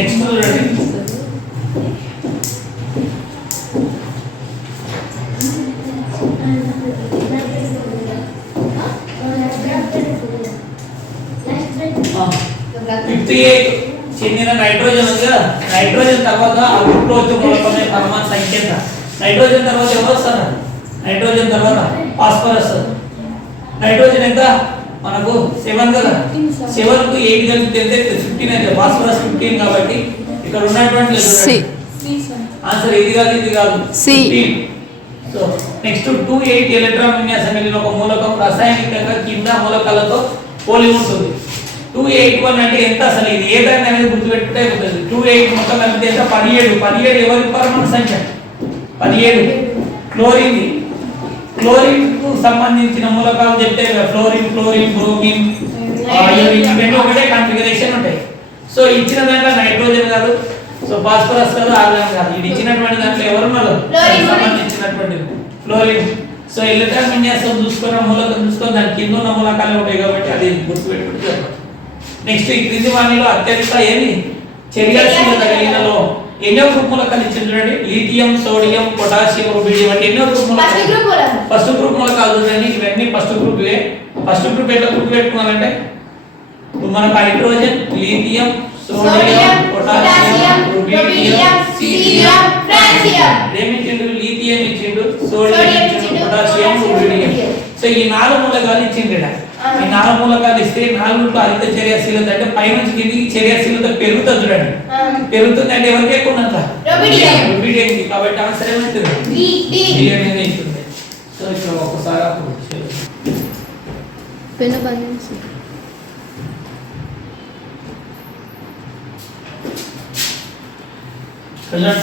Next చూడండి fifty eight చెందిన nitrogen ఉంది కదా. నైట్రోజన్ తర్వాత ఆ గ్రూప్లో వచ్చే మూలకమే పరమాణు సంఖ్య ఎంత నైట్రోజన్ తర్వాత ఎవరు వస్తారు? నైట్రోజన్ తర్వాత ఫాస్ఫరస్. నైట్రోజన్ ఎంత? మనకు సెవెన్ కదా? సెవెన్కు ఎయిట్ కలిపి తెలితే ఫిఫ్టీన్ అయితే ఫాస్ఫరస్ ఫిఫ్టీన్ కాబట్టి ఇక్కడ ఉన్నటువంటి ఆన్సర్ ఇది కాదు ఇది కాదు. So. Next two eight electron విన్యాసం కలిగిన ఒక మూలకం రసాయనికంగా కింద మూలకాలతో పోలి ఉంటుంది. టూ ఎయిట్ వన్ అంటే ఎంత అసలు? ఇది ఏదైనా అనేది గుర్తుపెట్టుకుంటే అయిపోతుంది. టూ ఎయిట్ మొత్తం కలిపితే పదిహేడు. పదిహేడు ఎవరి పరమాణు సంఖ్య? పదిహేడు. క్లోరిన్ క్లోరిన్కు సంబంధించిన మూలకాలు చెప్తే ఫ్లోరిన్ క్లోరిన్ బ్రోమిన్ అయోడిన్ ఇవన్నీ ఒకటే కాన్ఫిగరేషన్ ఉంటాయి. సో ఇచ్చిన దాంట్లో నైట్రోజన్ కాదు సో ఫాస్ఫరస్ కాదు ఆర్గాన్ కాదు. ఇది ఇచ్చినటువంటి దాంట్లో ఎవరు Fluorine. సంబంధించినటువంటి ఫ్లోరిన్ సో ఎలక్ట్రాన్ విన్యాసం చూసుకున్న మూలకం చూసుకొని దాని కింద ఉన్న మూలకాలు ఉంటాయి కాబట్టి అది గుర్తుపెట్టుకుంటే నెక్స్ట్ ఈ క్రింది వాణిలో అత్యధిక ఏది చర్యాశీలత కలిగినలో ఎన్నో గ్రూప్ మూలకాలు ఇచ్చింది చూడండి లిథియం సోడియం పొటాషియం రుబిడియం అంటే ఎన్నో గ్రూప్ ఫస్ట్ గ్రూప్ గ్రూప్ మూలకాలు చూడండి ఇవన్నీ ఫస్ట్ గ్రూప్ ఫస్ట్ గ్రూప్ ఎట్లా గుర్తు పెట్టుకోవాలంటే మనకు hydrogen lithium sodium potassium rubidium francium. Lithium ఇచ్చిండు సోడియం పొటాషియం రుబిడియం. సో ఈ నాలుగు మూలకాలు ఇచ్చిండు. ఈ నాలుగు మూలకాలు ఇస్తే నాలుగులో అధిక చర్యాశీలత అంటే పైనుంచి కిందికి చర్యాశీలత పెరుగుతుంది చూడండి. పెరుగుతుంది అంటే ఎవరికి ఎక్కువ. రుబిడియంకి కాబట్టి ఆన్సర్ ఉంటుంది. సో ఇక్కడ ఒకసారి అప్పుడు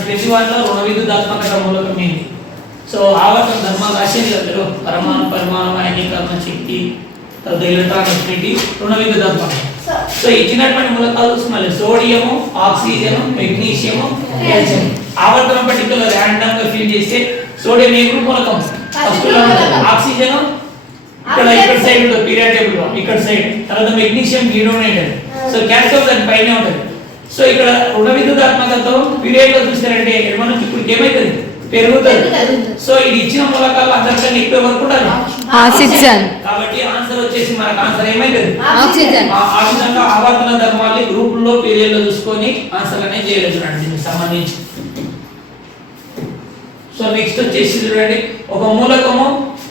ప్రతి వాటిలో రుణ విద్యుదాత్మకత మూలకం ఏంటి సో ఆవర్తన ధర్మాలు రాసేది కదా మీరు పరమాణు పరిమాణం అయనీకరణ శక్తి తర్వాత ఎలక్ట్రాన్ రుణ విద్యుదాత్మకత సో సో ఇచ్చినటువంటి మూలకాలు చూస్తున్నాయి సోడియము ఆక్సిజన్ మెగ్నీషియం కాల్షియం ఆవర్తన పట్టికలో ర్యాండమ్గా ఫిల్ చేస్తే సోడియం ఏ గ్రూప్ మూలకం? ఫస్ట్లో. ఆక్సిజన్ ఇక్కడ ఇక్కడ సైడ్ ఉంటుంది పీరియడ్ టేబుల్ ఇక్కడ సైడ్ తర్వాత మెగ్నీషియం గిడోనేటెడ్ సో కాల్షియం దాని పైన ఉంటుంది. సో ఇక్కడ రుణ విద్యుదాత్మకతో పీరియడ్లో చూసారంటే ఎడమ నుంచి ఇప్పుడు ఏమైతుంది? పెరుగుతుంది. సో ఇది ఇచ్చిన మూలకాలు అందరికన్నా ఎక్కువ వరకు ఉండాలి? ఆక్సిజన్. కాబట్టి ఆన్సర్ వచ్చేసి మనకు ఆన్సర్ ఏమైతుంది ఆక్సిజన్. ఆ విధంగా ఆవర్తన ధర్మాన్ని గ్రూపుల్లో పీరియడ్లో చూసుకొని ఆన్సర్ అనేది చేయలేదు చూడండి దీనికి సంబంధించి. సో నెక్స్ట్ వచ్చేసి చూడండి ఒక మూలకము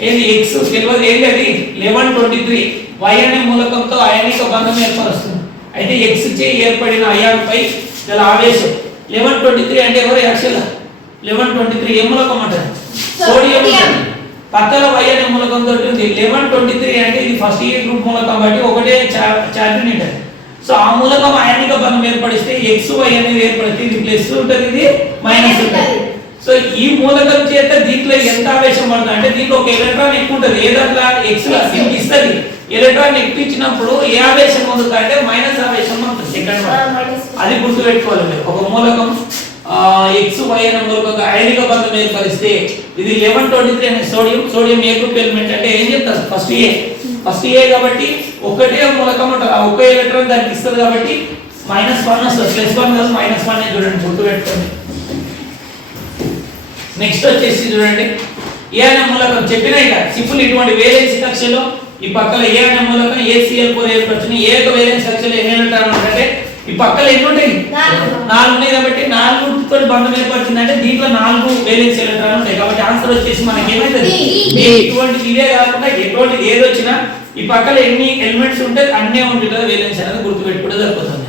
ఏది? ఎక్స్ తెలియదు ఏంటి అది? లెవెన్ ట్వంటీ త్రీ వై అనే మూలకంతో అయానిక బంధం ఏర్పరుస్తుంది. అయితే ఎక్స్ చే ఏర్పడిన అయాన్ పై గల ఆవేశం. లెవెన్ ట్వంటీ త్రీ అంటే ఎవరు యాక్చువల్ లెవెన్ ట్వంటీ త్రీ ఏ మూలకం అంటారు? సోడియం. పక్కన వై అనే మూలకం తోటి ఉంది లెవెన్ ట్వంటీ త్రీ అంటే ఇది ఫస్ట్ ఇయర్ గ్రూప్ మూలకం బట్టి ఒకటే చార్జ్ ఉంటుంది సో ఆ మూలకం అయానిక బంధం ఏర్పడిస్తే ఎక్స్ వై అనేది ఏర్పడితే ఇది ప్లస్ ఉంటుంది ఇది మైనస్ ఉంటుంది. సో ఈ మూలకం చేత దీంట్లో ఎంత ఆవేశం పడుతుంది? అంటే దీంట్లో ఒక ఎలక్ట్రాన్ ఎక్కువ ఉంటుంది. ఏ దాంట్లో? ఎక్స్ దీనికి ఇస్తుంది. ఎలక్ట్రాన్ ఎక్కువ ఇచ్చినప్పుడు ఏ ఆవేశం పొందుతుంది అంటే మైనస్ ఆవేశం పొందుతుంది సెకండ్ అది గుర్తుపెట్టుకోవాలి. ఒక మూలకం ఎక్స్ వై అనే ఒక అయనిక బంధం ఏర్పరిస్తే ఇది లెవెన్ ట్వంటీ త్రీ అనే సోడియం సోడియం ఏ గ్రూప్ ఎలిమెంట్ అంటే ఏం చెప్తారు? ఫస్ట్ ఏ. ఫస్ట్ ఏ కాబట్టి ఒకటే మూలకం ఉంటుంది. ఆ ఒకే ఎలక్ట్రాన్ దానికి ఇస్తుంది కాబట్టి మైనస్ వన్ వస్తుంది. ప్లస్ వన్ కాదు మైనస్ వన్ చూడండి గుర్తుపెట్టుకోండి. నెక్స్ట్ వచ్చేసి చూడండి. ఏ అనే మూలకం చెప్పిన ఇక సింపుల్ ఇటువంటి వేలెన్స్ కక్షలో ఈ పక్కన ఏ అనే మూలకం ఏసీఎల్ ఫోర్ ఏర్పరచుని ఏ ఒక వేలెన్స్ కక్షలో ఎన్ని ఉంటారు అంటే ఈ పక్కల ఎన్ని ఉంటాయి నాలుగు. ఉన్నాయి కాబట్టి నాలుగు తోటి బంధం ఏర్పడుతుంది అంటే దీంట్లో నాలుగు వేలెన్స్ ఎలక్ట్రాన్లు ఉంటాయి కాబట్టి ఆన్సర్ వచ్చేసి మనకి ఏమైతుంది. ఇటువంటిది ఇదే కాకుండా ఎటువంటిది ఏది వచ్చినా ఈ పక్కల ఎన్ని ఎలిమెంట్స్ ఉంటే అన్నే ఉంటుంది కదా వేలెన్స్ అనేది గుర్తుపెట్టుకుంటే సరిపోతుంది.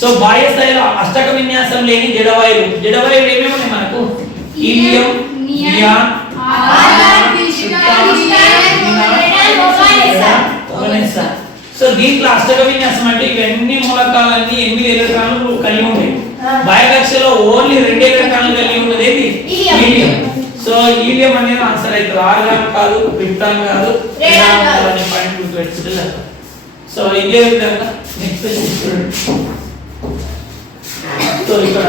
సో బాహ్య స్థాయిలో అష్టక విన్యాసం లేని జడవాయువు. జడవాయువులు ఏమేమి ఉన్నాయి మనకు? హీలియం నియాన్ ఆర్గాన్, సో దీంట్లో అష్టక విన్యాసం అంటే ఇవన్నీ మూలకాలన్నీ ఎనిమిది ఎలక్ట్రాన్లు కలిగి ఉంటాయి. ఆ. బాహ్యకక్షలో ఓన్లీ రెండు ఎలక్ట్రాన్లు కలిగి ఉన్నది హీలియం. హీలియం. సో హీలియం అనేది ఆన్సర్ అవుతుంది. ఆర్గాన్ కాదు క్రిప్టాన్ కాదు. సో ఇదే విధంగా నెక్స్ట్ చూడండి. సో ఇక్కడ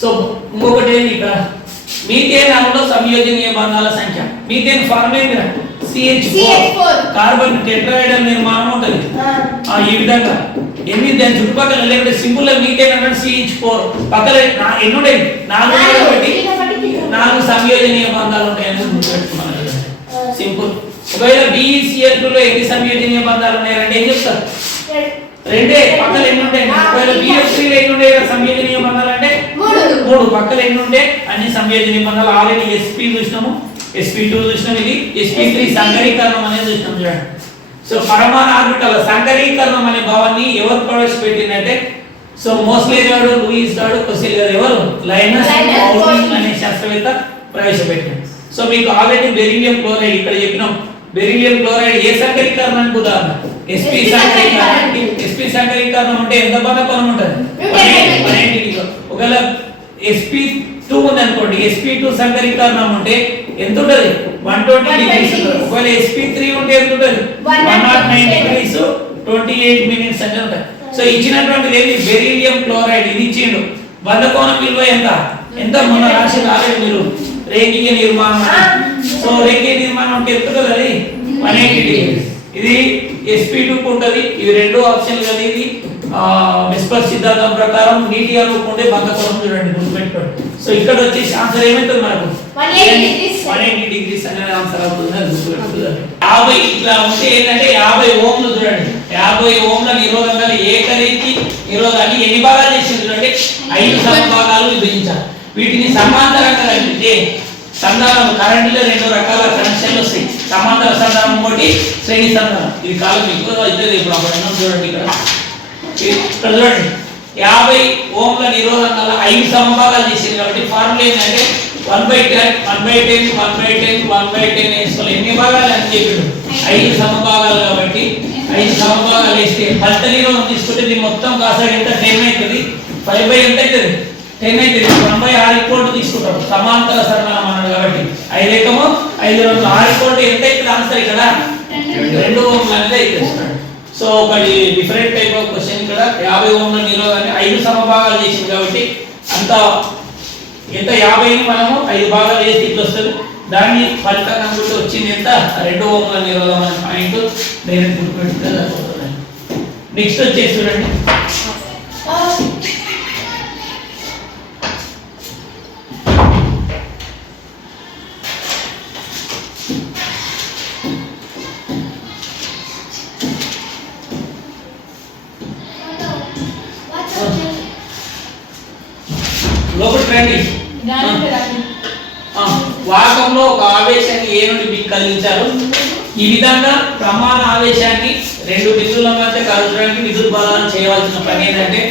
సో ఇంకొకటి ఏంటి ఇక్కడ? మీథేన్ అణువులో సంయోజనీయ బంధాల సంఖ్య. మీథేన్ ఫార్మ్ ఏంటి సిహెచ్ CH4. కార్బన్ టెట్రాయిడల్ నిర్మాణం ఉంటుంది. ఆ. ఈ విధంగా. ఎన్ని దాని చుట్టుపక్కల లేకుంటే సింపుల్గా మీకేనంటే సిహెచ్ ఫోర్ పక్కన నా- ఎన్ని ఉంటాయి నాలుగు. కాబట్టి నాలుగు సంయోజనీయ బంధాలు ఉంటాయని గుర్తుపెట్టుకున్నాను సింపుల్. ఒకవేళ బిఈసిఎల్లో ఎన్ని సంయోజనీయ బంధాలు ఉన్నాయంటే ఏం చెప్తారు? రెండే. పక్కన ఎన్ని ఉంటాయి ఒకవేళ బిఎస్లో ఎన్ని ఉంటాయి సంయోజనీయ బంధాలు అంటే? మూడు. పక్కన ఎన్ని ఉంటాయి అన్ని సంయోజనీయ బంధాలు ఆల్రెడీ ఎస్పీ చూసినాము. ఎస్పీ టూ చూసినాం ఇది. ఎస్పీ త్రీ సంకరీకరణం అనేది చూసినాం చూడండి. సో పరమాణు ఆర్బిటల్ సంకరీకరణం అనే భావాన్ని ఎవరు ప్రవేశపెట్టిందంటే సో మోస్లీ గారు లూయిస్ గారు కొసిల్ గారు ఎవరు? లైనస్. అనే శాస్త్రవేత్త ప్రవేశపెట్టాడు సో మీకు ఆల్రెడీ బెరిలియం క్లోరైడ్ ఇక్కడ చెప్పినాం. బెరిలియం క్లోరైడ్ ఏ సంకరీకరణానికి ఉదాహరణ? ఎస్పీ SP సంకరీకరణానికి. ఎస్పీ సంకరీకరణం అంటే ఎంత బాధ కొనం ఉంటుంది. ఒకవేళ ఎస్పీ టూ ఉంది అనుకోండి ఎస్పీ టూ సంకరీకరణం ఉంటే ఎంత ఉంటుంది వన్ ట్వంటీ 120 డిగ్రీస్ ఒకవేళ ఎస్పీ త్రీ ఉంటే ఎంత ఉంటుంది one naught nine degrees twenty eight minutes అంటే ఉంటుంది సో ఇచ్చినటువంటిది ఏది బెరీలియం క్లోరైడ్ ఇది ఇచ్చిండు. వంద కోణం విలువ ఎంత? ఎంత? మొన్న రాసి రాలేదు మీరు. రేఖీయ నిర్మాణం. సో రేఖీయ నిర్మాణం అంటే ఎంత అది? వన్ ఎయిటీ డిగ్రీస్ ఇది ఎస్పీ టూ ఉంటుంది. ఇవి రెండు ఆప్షన్ కదా ఇది విస్పర్ సిద్ధాంతం ప్రకారం నీటి అనుకుంటే కోణం చూడండి గుర్తుపెట్టుకోండి. సో ఇక్కడ వచ్చేసి ఆన్సర్ ఏమవుతుంది మనకు? 180 degrees. వన్ ఎయిటీ డిగ్రీస్ అనేది ఆన్సర్ అవుతుంది అది గుర్తుపెట్టుకోవాలి యాభై ఇట్లా ఉంటే ఏంటంటే యాభై ఓంలు చూడండి. యాభై ఓంల నిరోధంగా ఏకరీతి నిరోధాన్ని ఎన్ని భాగాలు చేసింది చూడండి? ఐదు సమభాగాలు విభజించాలి వీటిని సమాంతరంగా కలిపితే సంధానం కరెంట్లో రెండు రకాల కనెక్షన్లు వస్తాయి. సమాంతర సంధానం ఒకటి శ్రేణి సంధానం. ఇది కాలం ఎక్కువగా అవుతుంది ఇప్పుడు అప్పుడు చూడండి ఇక్కడ. చూడండి యాభై ఓంల నిరోధం వల్ల ఐదు సంభాగాలు చేసింది కాబట్టి ఫార్ములా ఏంటంటే one by ten one by ten one by ten one by ten వేసుకోవాలి ఎన్ని భాగాలు అని చెప్పాడు? ఐదు సమభాగాలు కాబట్టి ఐదు సమభాగాలు వేస్తే ఫలిత నిరోధం తీసుకుంటే దీని మొత్తం కాస్త ఎంత? టెన్ అవుతుంది. ఫైవ్ బై ఎంత అవుతుంది? టెన్ అవుతుంది. వన్ బై ఆరు కోట్లు తీసుకుంటాం. సమాంతర సరళం అన్నాడు కాబట్టి. ఐదు ఏకము? ఐదు రెండు. ఆరు కోట్లు ఎంత అవుతుంది? ఆన్సర్ ఇక్కడ? రెండు ఓంలు సో ఒకటి డిఫరెంట్ టైప్ ఆఫ్ క్వశ్చన్ ఇక్కడ యాభై ఓంల నిరోధాన్ని ఐదు సమభాగాలు చేసింది కాబట్టి అంత ఎంత? యాభైని మనము ఐదు భాగాలు వేసి ఇట్లా వస్తుంది. దాన్ని ఫలితంగా కూడా వచ్చింది ఎంత? రెండు ఓంల నిరోధం అనే పాయింట్ నేను నెక్స్ట్ వచ్చేసి చూడండి. లోపల రండి. ఆ, వాకంలో ఒక ఆవేశాన్ని ఏ నుండి బి కలిగించారు? ఈ విధంగా ప్రమాణ ఆవేశాన్ని రెండు బిందువుల మధ్య కలచడానికి విద్యుత్ బలాన్ని చేయవలసిన పని ఏంటంటే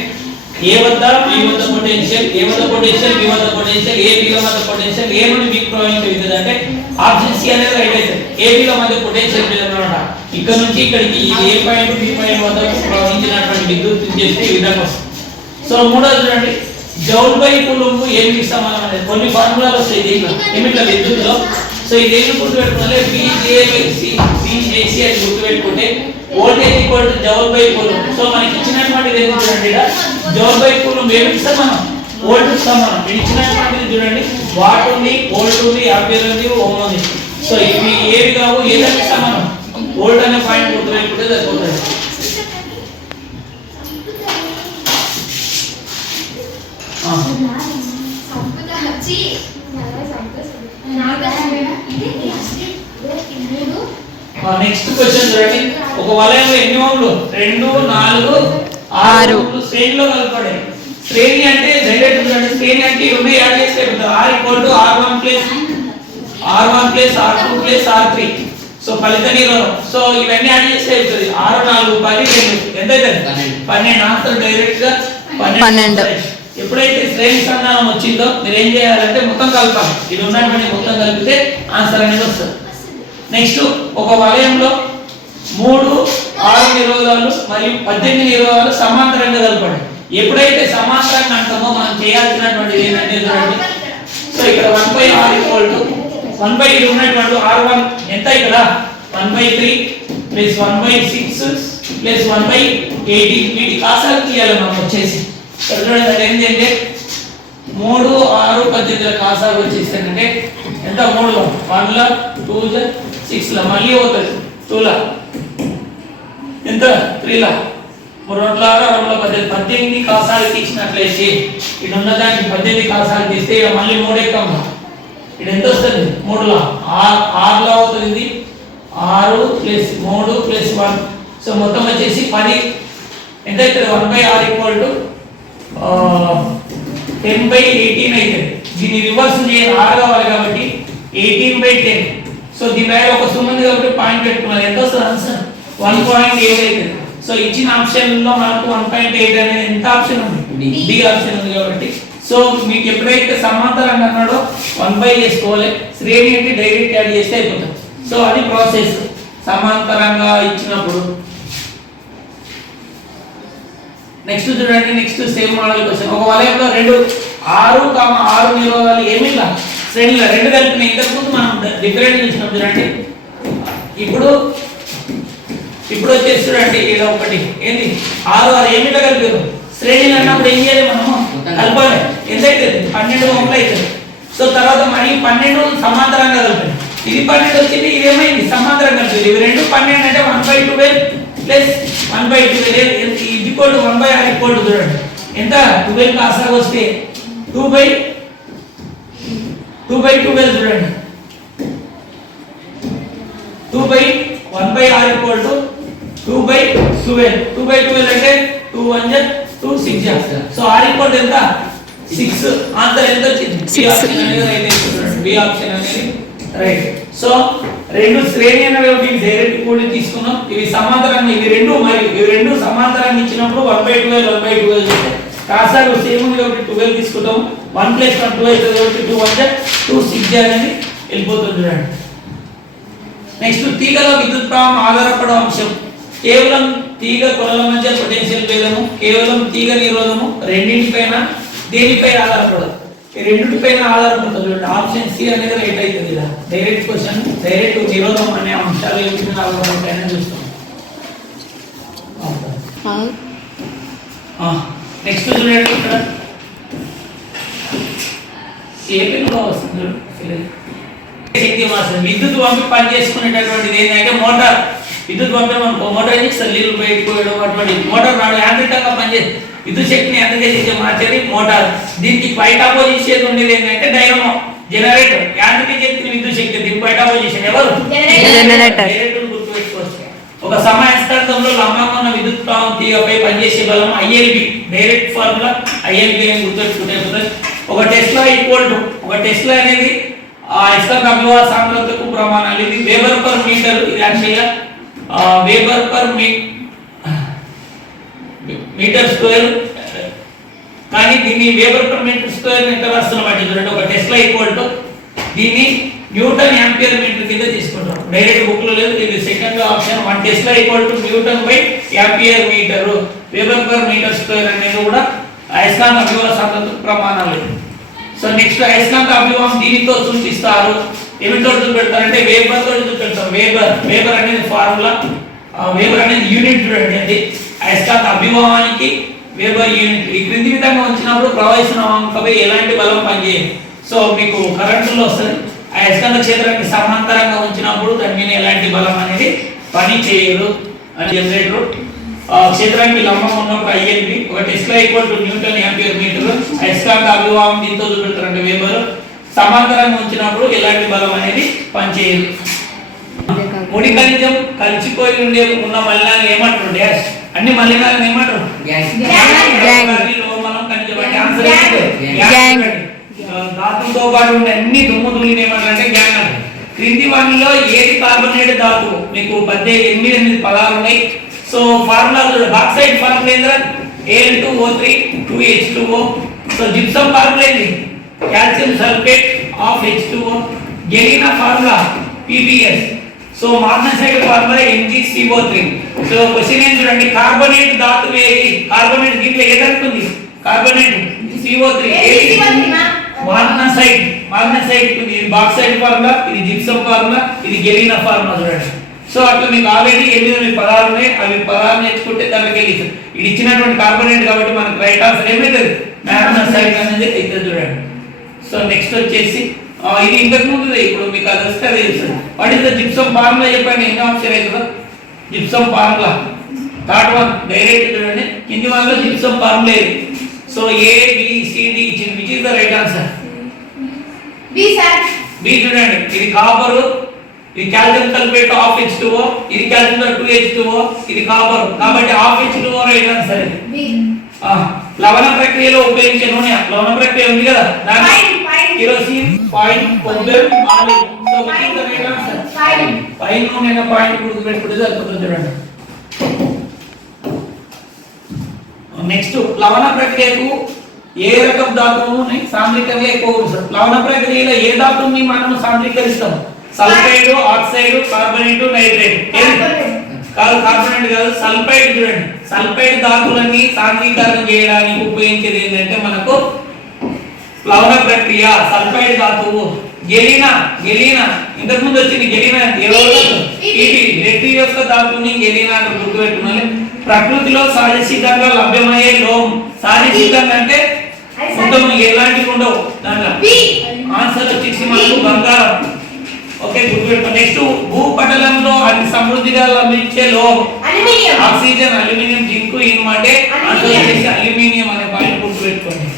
ఏ వద్ద బి వద్ద పొటెన్షియల్ ఏ వద్ద పొటెన్షియల్ బి వద్ద పొటెన్షియల్ ఏ బి వద్ద పొటెన్షియల్ ఏ నుండి బి ప్రవహించే అంటే ఆప్షన్ సి అనేది రైట్ అవుతుంది ఏ బి లో మధ్య పొటెన్షియల్ అనమాట. ఇక్కడ నుంచి ఇక్కడికి ఏ పాయింట్ బి పాయింట్ వద్ద ప్రవహించినటువంటి విద్యుత్ చేస్తే ఈ విధంగా వస్తుంది. సో మూడోది చూడండి. జౌల్ బై కులుంబు ఏమికి సమానం అనేది? కొన్ని ఫార్ములాలు వస్తాయి దీంట్లో ఏమిట్లా విద్యుత్లో సో ఇది ఏమి గుర్తుపెట్టుకుంటే బీజే బై సి బీజేసి అని గుర్తుపెట్టుకుంటే voltage equal to joule by coulomb. So మనకి ఇచ్చినటువంటిది ఏమి చూడండి ఇక్కడ. జౌల్ బై కూలుంబ్ ఏమికి సమానం? వోల్ట్ సమానం. ఇది ఇచ్చినటువంటిది చూడండి. వాట్ ఉంది? వోల్ట్ ఉంది. ఆంపియర్ ఉంది. ఓం ఉంది. సో ఇవి ఏవి కావు? ఏదైనా సమానం. వోల్ట్ అనే పాయింట్ గుర్తుపెట్టుకుంటే సరిపోతుంది. నెక్స్ట్ క్వశ్చన్ చూడండి. ఒక వలయంలో ఎన్ని ఓంలు? రెండు నాలుగు ఆరు. శ్రేణిలో కలపడే. శ్రేణి అంటే డైరెక్ట్ చూడండి. శ్రేణి అంటే ఇవి యాడ్ చేస్తే R equal to R one plus R one plus R two plus R three so ఫలిత నిరోధం. సో ఇవన్నీ యాడ్ చేస్తే అవుతుంది ఆరు నాలుగు పది రెండు. ఎంత అవుతుంది? పన్నెండు. పన్నెండు. ఆన్సర్ డైరెక్ట్గా పన్నెండు. ఎప్పుడైతే శ్రేణి సంధానం వచ్చిందో మీరు ఏం చేయాలంటే మొత్తం కలపాలి. ఇది ఉన్నటువంటి మొత్తం కలిపితే ఆన్సర్ అనేది వస్తుంది. నెక్స్ట్ ఒక వలయంలో మూడు ఆరు నిరోధాలు మరియు పద్దెనిమిది నిరోధాలు సమాంతరంగా కలపండి. ఎప్పుడైతే సమాంతరంగా అంటామో మనం చేయాల్సినటువంటిది ఏంటంటే సో ఇక్కడ one by R equal to one by ఉన్నటువంటి ఆర్ వన్ ఎంత ఇక్కడ? One by three plus one by six plus one by eighty వీటి కాసాలు తీయాలి మనం వచ్చేసి. ఇక్కడ ఏంటంటే మూడు ఆరు పద్దెనిమిది కాసాలు వచ్చేస్తానంటే ఎంత? మూడు వన్ లా టూ మళ్ళీ పోతుంది. టూ ఎంత? త్రీ లా మూడు రోడ్ల రెండు పద్దెనిమిది. పద్దెనిమిది కాసాలు తీసినట్లేసి ఇటు ఉన్న దానికి పద్దెనిమిది కాసాలు తీస్తే ఇక మళ్ళీ మూడే కమ్మ ఇది ఎంత వస్తుంది? మూడులా. ఆరు ఆరులో అవుతుంది ఆరు ప్లస్ మూడు ప్లస్ వన్. సో మొత్తం వచ్చేసి పది. ఎంత అవుతుంది? One by R equal to ten by eighteen అవుతుంది దీన్ని రివర్స్ చేయాలి ఆరు కావాలి కాబట్టి ఎయిటీన్ బై టెన్ సో దీని దగ్గర ఒక సుమంది కాబట్టి పాయింట్ పెట్టుకున్నారు. ఎంత వస్తుంది ఆన్సర్ వన్ పాయింట్ ఎయిట్ అవుతుంది సో ఇచ్చిన ఆప్షన్లో మనకు వన్ పాయింట్ ఎయిట్ అనేది ఎంత ఆప్షన్ ఉంది. డి ఆప్షన్ ఉంది కాబట్టి. సో మీకు ఎప్పుడైతే సమాంతరంగా అన్నాడో వన్ బై చేసుకోవాలి. శ్రేణి అంటే డైరెక్ట్ యాడ్ చేస్తే అయిపోతుంది. సో అది ప్రాసెస్ సమాంతరంగా ఇచ్చినప్పుడు నెక్స్ట్ చూడండి నెక్స్ట్ సేమ్ మోడల్ క్వశ్చన్ ఒక వలయంలో రెండు ఆరు కామ ఆరు నిరోధాలు ఏమి ఇలా. శ్రేణిలో రెండు కలిపిన ఇంతకు ముందు మనం డిఫరెంట్ చూసినాం చూడండి. ఇప్పుడు ఇప్పుడు వచ్చేసి చూడండి ఇక్కడ ఒకటి. ఏంది? ఆరు ఆరు ఏమిటో కలిపారు? శ్రేణిలు అన్నప్పుడు ఏం చేయాలి మనము? కలపాలి. ఎంత అవుతుంది పన్నెండు వందలు అవుతుంది. సో తర్వాత మరి పన్నెండు సమాంతరంగా కలిపాలి ఇది పన్నెండు వచ్చింది ఇది ఏమైంది? సమాంతరంగా కలిపి ఇవి రెండు పన్నెండు అంటే one by twelve plus one by twelve. ఇది code one by R code చూడండి ఎంత ట్వెల్వ్ కాసాగా వస్తే two by two by twelve చూడండి two by one by R equal to two by twelve two by twelve అంటే two one జర్ two six జర్ so R equal ఎంత six answer ఎంత వచ్చింది బి Six. ఆప్షన్ అనేది రైట్ చూడండి B option అనేది రైట్. సో రెండు శ్రేణి అనేవి ఒకటి డైరెక్ట్ కూడి తీసుకున్నాం. ఇవి సమాంతరంగా ఇవి రెండు మరి ఇవి రెండు సమాంతరంగా ఇచ్చినప్పుడు one by twelve one by twelve కాసాగు same ఉంది కాబట్టి ట్వెల్వ్ తీసుకుంటాం. వన్ ప్లస్ వన్ టూ అవుతుంది కాబట్టి టూ వన్ టూ సిక్స్ అనేది వెళ్ళిపోతుంది చూడండి. నెక్స్ట్ తీగలో విద్యుత్ ప్రవాహం ఆధారపడే అంశం. కేవలం తీగ కొనల మధ్య పొటెన్షియల్ భేదము కేవలం తీగ నిరోధము రెండింటిపైన దేనిపై ఆధారపడదు? ఈ రెండింటిపైన ఆధారపడుతుంది ఆప్షన్ సి అనేది రైట్ అవుతుంది ఇలా. డైరెక్ట్ క్వశ్చన్ డైరెక్ట్ నిరోధం అనే అంశాలు ఆధారపడిన చూస్తాం. నెక్స్ట్ చూడండి ఇక్కడ? ఏపీలో వస్తుంది. శక్తి మాసం విద్యుత్ పంపి పని చేసుకునేటటువంటిది ఏంటంటే మోటార్. విద్యుత్ పంపి మనకు మోటార్ చేస్తే నీళ్ళు బయటకు పోయడం అటువంటి మోటార్ నాడు యాంత్రికంగా పనిచేసి విద్యుత్ శక్తిని యాంత్రిక మార్చేది మోటార్. దీనికి బయట పొజిషన్ ఉండేది ఏంటంటే డైనమో జనరేటర్ యాంత్రిక శక్తిని విద్యుత్ శక్తి దీనికి బయట పొజిషన్ ఎవరు? ఒక సమయస్కంధంలో లంబంగా ఉన్న విద్యుత్ ప్రవాహం తీగపై పనిచేసే బలం ఐఎల్బి డైరెక్ట్ ఫార్ములా ఐఎల్బి అని గుర్తుపెట్టుకుంటే. ఒక టెస్లా ఈక్వల్ టు ఒక టెస్లా అనేది ఆ ఇస్లాం అభివాహ సాంద్రతకు ప్రమాణాలు. ఇది వేబర్ పర్ మీటర్ ఇది యాక్చువల్గా వేబర్ పర్ మీ మీటర్ స్క్వేర్. కానీ దీన్ని వేబర్ పర్ మీటర్ స్క్వేర్ ఎంత రాస్తున్నాం చూడండి ఒక టెస్లా ఈక్వల్ టు దీన్ని న్యూటన్ యాంపియర్ మీటర్ కింద తీసుకుంటాం. డైరెక్ట్ బుక్లో లేదు దీన్ని second option one tesla equal to newton by ampere metre. Weber per metre square అనేది కూడా అయస్కాంత అభివాహ సాంద్రత ప్రమాణాలు. సో నెక్స్ట్ అయస్కాంత అభివాహం దీనితో సూచిస్తారు. ఏమిటో చూపెడతారంటే వేబర్తో చూపెడతాం వేబర్ వేబర్ అనేది ఫార్ములా వేబర్ అనేది యూనిట్ చూడండి అది. అయస్కాంత అభివాహానికి వేబర్ యూనిట్ ఈ క్రింది విధంగా ఉంచినప్పుడు ప్రవహిస్తున్న వాహకంపై ఎలాంటి బలం పనిచేయదు. సో మీకు కరెంటులో వస్తుంది. ఆ అయస్కాంత క్షేత్రానికి సమాంతరంగా ఉంచినప్పుడు దాని మీద ఎలాంటి బలం అనేది పని చేయదు అని జనరేటర్ ఆ క్షేత్రానికి లంబం ఉన్నప్పుడు ఐఎన్బి ఒక tesla equal to newton ampere metre అయస్కాంత అభివాహం దీంతో చూపెడతారంటే వేబర్ సమాంతరంగా ఉంచినప్పుడు ఎలాంటి బలం అనేది పనిచేయదు. ముడి ఖనిజం కలిసిపోయి ఉండే ఉన్న మలినాలను ఏమంటారు? డాష్ అన్ని మలినాలను ఏమంటారు Gang. అన్ని లోమలం ఖనిజం అంటే ఆన్సర్ ఏంటి? Gang. Gang చూడండి. ఆ, ధాతువుతో పాటు ఉండే అన్ని దుమ్ము ధూళిని ఏమంటారంటే గ్యాంగ్ అంటారు క్రింది వాటిలో ఏది కార్బోనేట్ ధాతువు మీకు పద్దె ఎనిమిది ఎనిమిది పదాలు ఉన్నాయి సో ఫార్ములా బాక్సైడ్ ఫార్ములా ఏంద్రా AL two O three two H two O so gypsum formula ఏంది calcium sulphate of H two O galena formula PBS so magnesite formula MGCO three. So question ఏం చూడండి carbonate ధాతువు ఏది carbonate దీంట్లో ఏదనుకుంది carbonate CO three. ఏది? Magnesite magnesite ఇది bauxite formula ఇది జిప్సం ఫార్ములా ఇది గెలినా ఫార్ములా చూడండి. సో అట్లా మీకు ఆల్రెడీ ఎనిమిది పదాలు ఉన్నాయి. అవి పదాలు నేర్చుకుంటే దానికి వెళ్ళి ఇది ఇచ్చినటువంటి కార్బోనేట్ కాబట్టి మనకు రైట్ ఆన్సర్ ఏమవుతుంది మాగ్నసైడ్ అనేది అవుతుంది చూడండి. సో నెక్స్ట్ వచ్చేసి ఇది ఇంతకు ముందు ఇప్పుడు మీకు అది వస్తే అది తెలుస్తుంది what is the gypsum formula చెప్పండి ఎన్ని ఆప్షన్ అవుతుందో gypsum formula third one direct చూడండి. కింది వాళ్ళలో జిప్సం ఫార్ములా ఇది so A B C D ఇచ్చింది which is the right answer B sir B చూడండి. ఇది కాపర్ ఇది calcium sulphate of H two ఇది కాల్షియం టూ హెచ్ టూ ఇది కాపర్ కాబట్టి of H two right answer ఇది. లవణ ప్రక్రియలో ఉపయోగించే నూనె లవణ ప్రక్రియ ఉంది కదా? fine. Kerosene point olive so పైన పాయింట్ గుర్తు సరిపోతుంది చూడండి నెక్స్ట్ లవణ ప్రక్రియకు ఏ రకం ధాతువుని సాంద్రికంగా ఎక్కువ లవణ ప్రక్రియలో ఏ ధాతువుని మనం సాంద్రీకరిస్తాం సల్ఫైడ్ ఆక్సైడ్ కార్బోనేట్ నైట్రేట్ కాదు కార్బనేట్ కాదు సల్ఫైడ్ చూడండి సల్ఫైడ్ ధాతువులని సాంద్రీకరణ చేయడానికి ఉపయోగించేది ఏంటంటే మనకు లవణ ప్రక్రియ సల్ఫైడ్ ధాతువు. గెలిన గెలిన. ఇంతకు ముందు వచ్చింది గెలిన ఇది, రెడ్డి యొక్క ధాతువుని గెలిన అని గుర్తుపెట్టుకోవాలి ప్రకృతిలో సహజసిద్ధంగా లభ్యమయ్యే లోహం. సహజసిద్ధంగా అంటే మొత్తం ఎలాంటివి ఉండవు దాంట్లో. ఆన్సర్ వచ్చేసి మనకు బంగారం. ఓకే గుర్తుపెట్టుకో నెక్స్ట్ భూపటలంలో అతి సమృద్ధిగా లభించే లోహం. ఆక్సిజన్ అల్యూమినియం జింక్ ఇనుమంటే ఆన్సర్. వచ్చేసి అల్యూమినియం అనే పాయింట్ గుర్తుపెట్టుకోండి.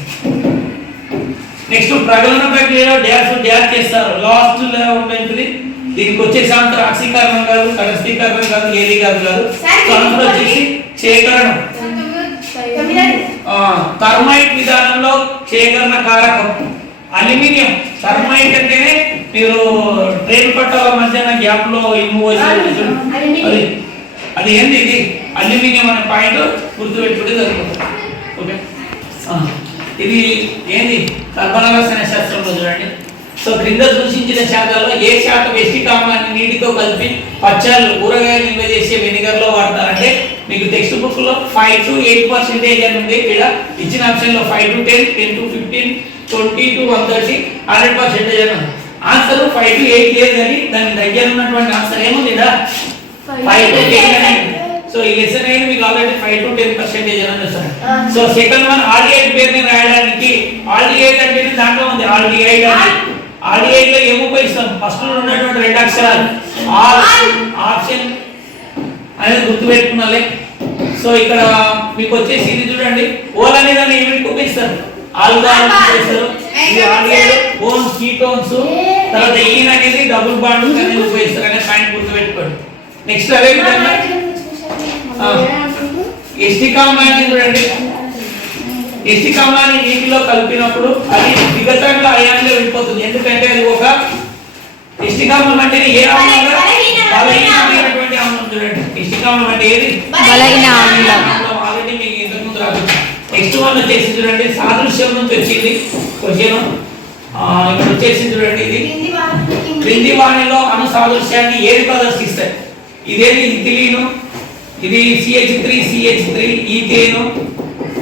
నెక్స్ట్ ప్రగలన ప్రక్రియలో డ్యాష్ డ్యాష్ చేస్తారు. లాస్ట్లో ఉంటుంది దీనికి వచ్చేసి ఆన్సర్ ఆక్సీకరణం కాదు కడస్థీకరణం కాదు ఏది కాదు. కాదు ఆన్సర్ వచ్చేసి తొమ్మిది థర్మైట్ విధానంలో సేకరణ కారకం. అల్యూమినియం థర్మైట్ అంటేనే మీరు ట్రైన్ పట్టాల మధ్యన గ్యాప్లో వచ్చి అల్యూమినియం. అది అది ఏంది ఇది? అల్యూమినియం అనే పాయింట్ గుర్తుపెట్టుకుంటే సరిపోతుంది. ఓకే ఆ, ఇది ఏంది? కర్బనరసాయన శాస్త్రంలో చూడండి. సో క్రింద సూచించిన శాఖల్లో ఏ శాఖ వెస్టిక్ ఆమ్లాన్ని నీటితో కలిపి పచ్చళ్ళు కూరగాయలు నిల్వ చేసే వెనిగర్లో వాడతారంటే మీకు టెక్స్ట్ బుక్లో ఫైవ్ టు ఎయిట్ పర్సెంటేజ్ అని ఉంది. ఇక్కడ ఇచ్చిన ఆప్షన్లో five to ten ten to fifteen twenty to one thirty hundred percentage అని ఉంది. ఆన్సర్ ఫైవ్ టు ఎయిట్ లేదు కానీ దాని దగ్గర ఉన్నటువంటి ఆన్సర్ ఏముంది ఫైవ్ టు అని సో ఈ లెసన్ అయితే మీకు already five to ten percentage అని వస్తుంది సో సెకండ్ వన్ ఆల్డిహైడ్ పేరుని రాయడానికి ఆల్డిహైడ్ అంటే దాంట్లో ఉంది అని ఆల్డిహైడ్లో ఏం ఉపయోగిస్తాం? ఫస్ట్ ఉన్నటువంటి రెండు అక్షరాలు. ఆల్ ఆప్షన్ అనేది గుర్తుపెట్టుకున్నాలే. సో ఇక్కడ మీకు వచ్చేసి ఇది చూడండి. ఓల్ అనే దాన్ని ఏమిటి ఉపయోగిస్తారు? ఆల్గాల్ ఉపయోగిస్తారు. ఇది ఆల్డిహైడ్ ఓన్ కీటోన్స్ తర్వాత ఈన్ అనేది డబుల్ బాండ్ అనేది ఉపయోగిస్తారు అనే పాయింట్ గుర్తుపెట్టుకోండి. నెక్స్ట్ అదే విధంగా ఎస్టిక్ ఆమ్లాన్ని చూడండి ఎస్టిక్ నీటిలో కలిపినప్పుడు అది విగతంగా అయాన్లో వెళ్ళిపోతుంది ఎందుకంటే అది ఒక ఇష్టికామం అంటే ఏ ఆమ్లం బలహీనమైనటువంటి ఆమ్లం చూడండి ఎస్టిక్ అంటే ఏది బలహీన ఆమ్లం. ఆల్రెడీ మీకు ఇంతకు ముందు రాదు నెక్స్ట్ వన్ వచ్చేసి చూడండి సాదృశ్యం నుంచి వచ్చింది క్వశ్చన్ ఇక్కడ వచ్చేసి చూడండి ఇది క్రింది వాణిలో అను సాదృశ్యాన్ని ఏది ప్రదర్శిస్తాయి ఇదేది తెలియను ఇది CH three CH three ethane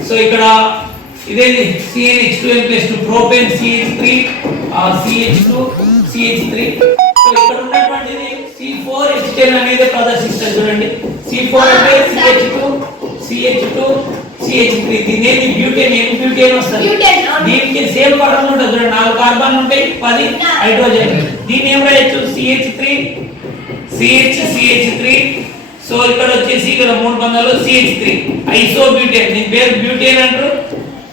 so ఇక్కడ ఇదేది CNH two N plus two propene CH three CH two CH three so ఇక్కడ ఉన్నటువంటిది సి ఫోర్ హెచ్ టెన్ అనేది ప్రదర్శిస్తుంది చూడండి సి ఫోర్ అంటే CH two CH two CH three దీని ఏది బ్యూటేన్ ఏం బ్యూటేన్ వస్తుంది. దీనికి సేమ్ పదం ఉంటుంది చూడండి నాలుగు కార్బన్ ఉంటాయి పది హైడ్రోజన్ దీన్ని ఏం రాయొచ్చు CH three CH CH three so ఇక్కడ వచ్చేసి ఇక్కడ మూడు బంధాలు సిహెచ్ త్రీ ఐసో బ్యూటేన్ దీని పేరు బ్యూటేన్ అంటారు?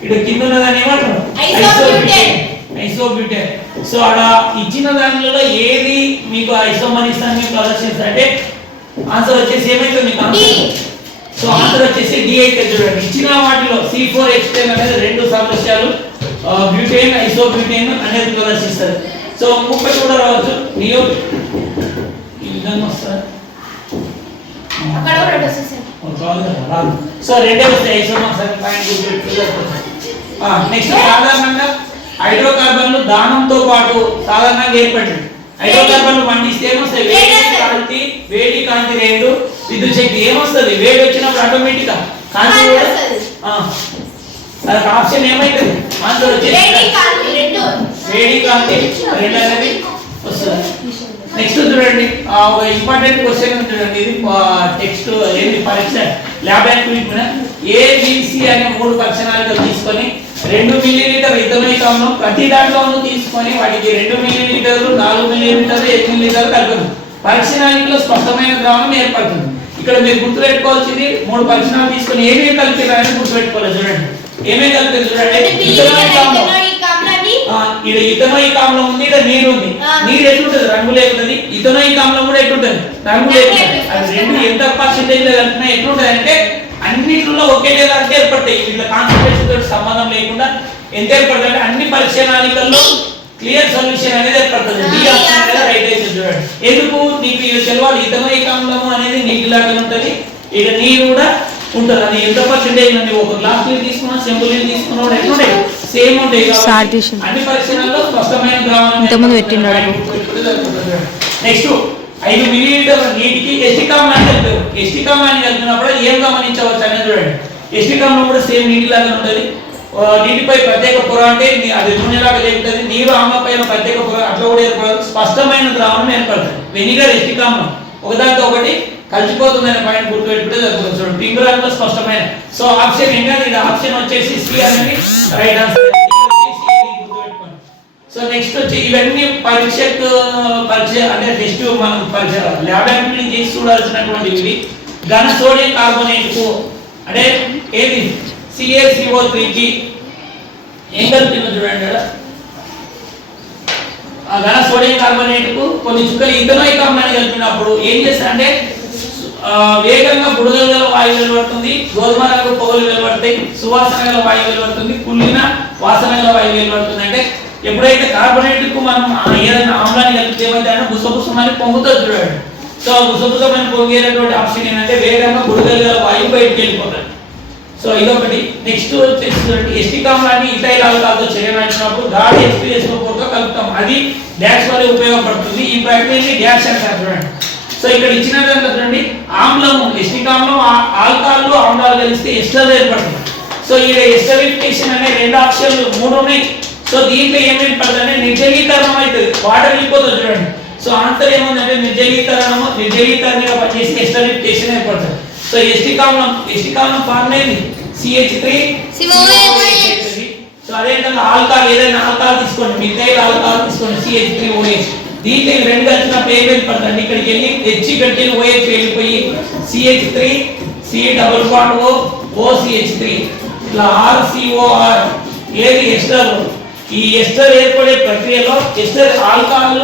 ఇక్కడ కింద ఉన్నదాన్ని ఏమంటారు? Isobutane. ఐసో బ్యూటేన్ సో అక్కడ ఇచ్చిన దానిలో ఏది మీకు ఐసోమరిస్తాన్ని ప్రదర్శిస్తారు అంటే ఆన్సర్ వచ్చేసి ఏమైతుంది మీకు ఆన్సర్. సో ఆన్సర్ వచ్చేసి డి అయితే చూడండి. ఇచ్చిన వాటిలో సి ఫోర్ ఎక్స్టెన్ అనేది రెండు సాదృశ్యాలు బ్యూటేన్ ఐసో బ్యూటేన్ అనేది ప్రదర్శిస్తారు సో ఇంకొకటి కూడా రావచ్చు. నియో ఈ విధంగా వస్తారు అక్కడ కూడా రెండు వచ్చేసాయి. రాదు సో రెండే వస్తాయి. నెక్స్ట్ సాధారణంగా హైడ్రోకార్బన్లు దానంతో పాటు సాధారణంగా ఏర్పడింది హైడ్రోకార్బన్లు పండిస్తే ఏమొస్తాయి? వేడి కాంతి వేడి కాంతి రెండు విద్యుత్ శక్తి ఏమొస్తుంది? వేడి వచ్చినప్పుడు ఆటోమేటిక్ కాంతి కూడా? అది ఆప్షన్ ఏమైతుంది? ఆన్సర్ వేడి వచ్చేసి వేడి కాంతి రెండు అనేది వస్తుంది. నెక్స్ట్ చూడండి ఒక ఇంపార్టెంట్ క్వశ్చన్ చూడండి ఇది టెక్స్ట్ ఏంటి పరీక్ష ల్యాబ్ యాక్టివిటీ ఏబిసి అనే మూడు లక్షణాలుగా తీసుకొని రెండు మిల్లీలీటర్ ఇథనాయిక్ ప్రతి దాంట్లోనూ తీసుకొని వాటికి రెండు మిల్లీలీటర్లు నాలుగు మిల్లీలీటర్లు ఎనిమిది మిల్లీలీటర్లు కలుపుతుంది పరిశీలనలో స్పష్టమైన ద్రావణం ఏర్పడుతుంది ఇక్కడ మీరు గుర్తుపెట్టుకోవాల్సింది మూడు పరిశీలనలు తీసుకొని ఏమేమి కలిపినారని గుర్తుపెట్టుకోవాలి చూడండి ఏమేమి కలిపి చూడండి అంటే ఇథనాయిక్ ఆమ్లం ఇథనాయిక్ ఆమ్లాన్ని ఆ, ఈడ ఇథనోయిక్ ఆమ్లం ఉంది ఇక్కడ నీరు ఉంది. నీరు ఎట్లుంటది? రంగు లేకుంటది. ఇథనోయిక్ ఆమ్లం కూడా ఎట్లుంటది? రంగు లేకుంటది. అది రెండు ఎంత పర్సెంటేజ్ కలిపినా ఎట్లుంటది అంటే అన్నిట్లో ఒకే దానికి ఏర్పడతాయి. ఇట్లా కాన్సన్ట్రేషన్ తోటి సంబంధం లేకుండా ఎంత ఏర్పడుతుంది అంటే అన్ని పరిశీలనాలికల్లో క్లియర్ సొల్యూషన్ అనేది ఏర్పడుతుంది. డి ఆప్షన్ అనేది. రైట్ అయితే చూడండి. ఎందుకు నీకు ఇది తెలవాలి ఇథనోయిక్ ఆమ్లం అనేది నీటిలాగా ఉంటది? ఇక నీరు కూడా ఉంటుంది. అది ఎంత పర్సెంటేజ్ ఉంది ఒక గ్లాస్ నీళ్ళు తీసుకున్నా సెంబుల్ నీళ్ళు తీసుకున్నా ఎట్లుంటాయి? సేమ్ ఉంటాయి. అన్ని పరిశీలనలో స్పష్టమైన ద్రావణం ఇంతకుముందు పెట్టిండు నెక్స్ట్ ఐదు మిలీలీటర్ నీటికి ఎస్టికామాన్ని కలిపారు ఎస్టికామాన్ని కలిపినప్పుడు ఏం గమనించవచ్చు అనేది చూడండి. ఎస్టికామ్లో కూడా సేమ్ నీటిలాగా ఉంటుంది. నీటిపై ప్రత్యేక పొర అంటే అది నూనెలాగా లేపుతుంది. నీరు పైన ప్రత్యేక పొర అట్లా కూడా ఏర్పడదు. స్పష్టమైన ద్రావణం ఏర్పడుతుంది. వెనిగర్ ఎస్టికామ్లం ఒకదాంతో ఒకటి కలిసిపోతుందనే పాయింట్ గుర్తుపెట్టుకుంటే జరుగుతుంది. చూడండి పింక్ రంగులో స్పష్టమైన సో ఆప్షన్ ఏంటంటే ఇది ఆప్షన్ వచ్చేసి సి అనేది రైట్ ఆన్సర్ సో నెక్స్ట్ వచ్చి ఇవన్నీ పరీక్షకు పరిచయ అంటే టెస్ట్ మనం పరిచయ ల్యాబ్ యాక్టివిటీ చేసి చూడాల్సినటువంటి ఇవి. ఘన సోడియం కార్బోనేట్కు అంటే ఏది? సిఏసిఓ త్రీకి ఏం కలుపుతుందో చూడండి ఆ ఘన సోడియం కార్బోనేట్కు కొన్ని చుక్కలు ఇథనాయిక్ ఆమ్లాన్ని కలిపినప్పుడు ఏం చేస్తారంటే అంటే వేగంగా బుడగల వాయు వాయువు వెలువడుతుంది గోధుమ రంగు పొగలు వెలువడతాయి సువాసన గల వాయువు వెలువడుతుంది కుళ్ళిన వాసన గల వాయువు వెలువడుతుంది. అంటే ఎప్పుడైతే కార్బోనేట్కు మనం ఏదైనా ఆమ్లాన్ని కలిపితే ఏమైతే అంటే బుసబుసమని పొంగుతుంది చూడండి. సో బుసబుసమని పొంగేటటువంటి ఆప్షన్ ఏంటంటే వేగంగా బుడగల వాయు వాయువు బయటకు వెళ్ళిపోతుంది సో ఇదొకటి. నెక్స్ట్ వచ్చేసి చూడండి ఎస్టిక్ ఆమ్లాన్ని ఇథైల్ చేయనప్పుడు చేయడానికి గాలి ఎక్స్పీరియన్స్తో కలుపుతాం. అది గ్యాస్ వల్ల ఉపయోగపడుతుంది. ఈ ప్రక్రియని గ్యాస్ అంటారు చూడండి. సో ఇక్కడ ఇచ్చిన చూడండి ఆమ్లము ఎస్టిక్ ఆమ్లం ఆ- ఆల్కహాల్ ఆమ్లాలు కలిస్తే ఎస్టర్ ఏర్పడుతుంది సో ఈ ఎస్టరిఫికేషన్ అనే రెండు ఆప్షన్లు మూడు ఉన్నాయి. సో దీంట్లో ఏమేమి పడుతుంది నిర్జలీకరణం అవుతుంది. వాటర్ వెళ్ళిపోతుంది చూడండి. సో ఆన్సర్ ఏముందంటే నిర్జలీకరణము నిర్జలీకరణగా పనిచేసి ఎస్టరిఫికేషన్ ఏర్పడుతుంది. సో ఎస్టిక్ ఆమ్లం ఎస్టిక్ ఆమ్లం ఫార్మ్ అయింది సిహెచ్ త్రీ సో అదేవిధంగా ఆల్కహాల్ ఏదైనా ఆల్కహాల్ తీసుకోండి. మిథైల్ ఆల్కహాల్ తీసుకోండి. సిహెచ్ త్రీ ఓహెచ్ దీంట్లో రెండు కలిసినప్పుడు ఏం ఏర్పడుతుంది ఇక్కడికి వెళ్ళి హెచ్ పెట్టిన వెళ్ళి ఓహెచ్ వెళ్ళిపోయి CH three C double bond O OCH three. ఇట్లా ఆర్సిఓఆర్ ఏది ఎస్టర్? ఈ ఎస్టర్ ఏర్పడే ప్రక్రియలో ఎస్టర్ ఆల్కహాల్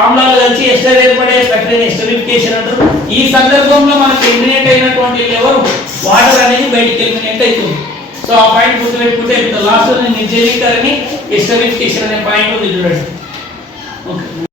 ఆమ్లాలు కలిసి ఎస్టర్ ఏర్పడే ప్రక్రియ ఎస్టరిఫికేషన్ అంటారు. ఈ సందర్భంలో మనకు ఎలిమినేట్ అయినటువంటి ఎవరు వాటర్ అనేది బయటికి ఎలిమినేట్ అవుతుంది. సో ఆ పాయింట్ గుర్తుపెట్టుకుంటే లాస్ట్ నిర్జలీకరణి ఎస్టరిఫికేషన్ అనే పాయింట్ ఉంది చూడండి. ఓకే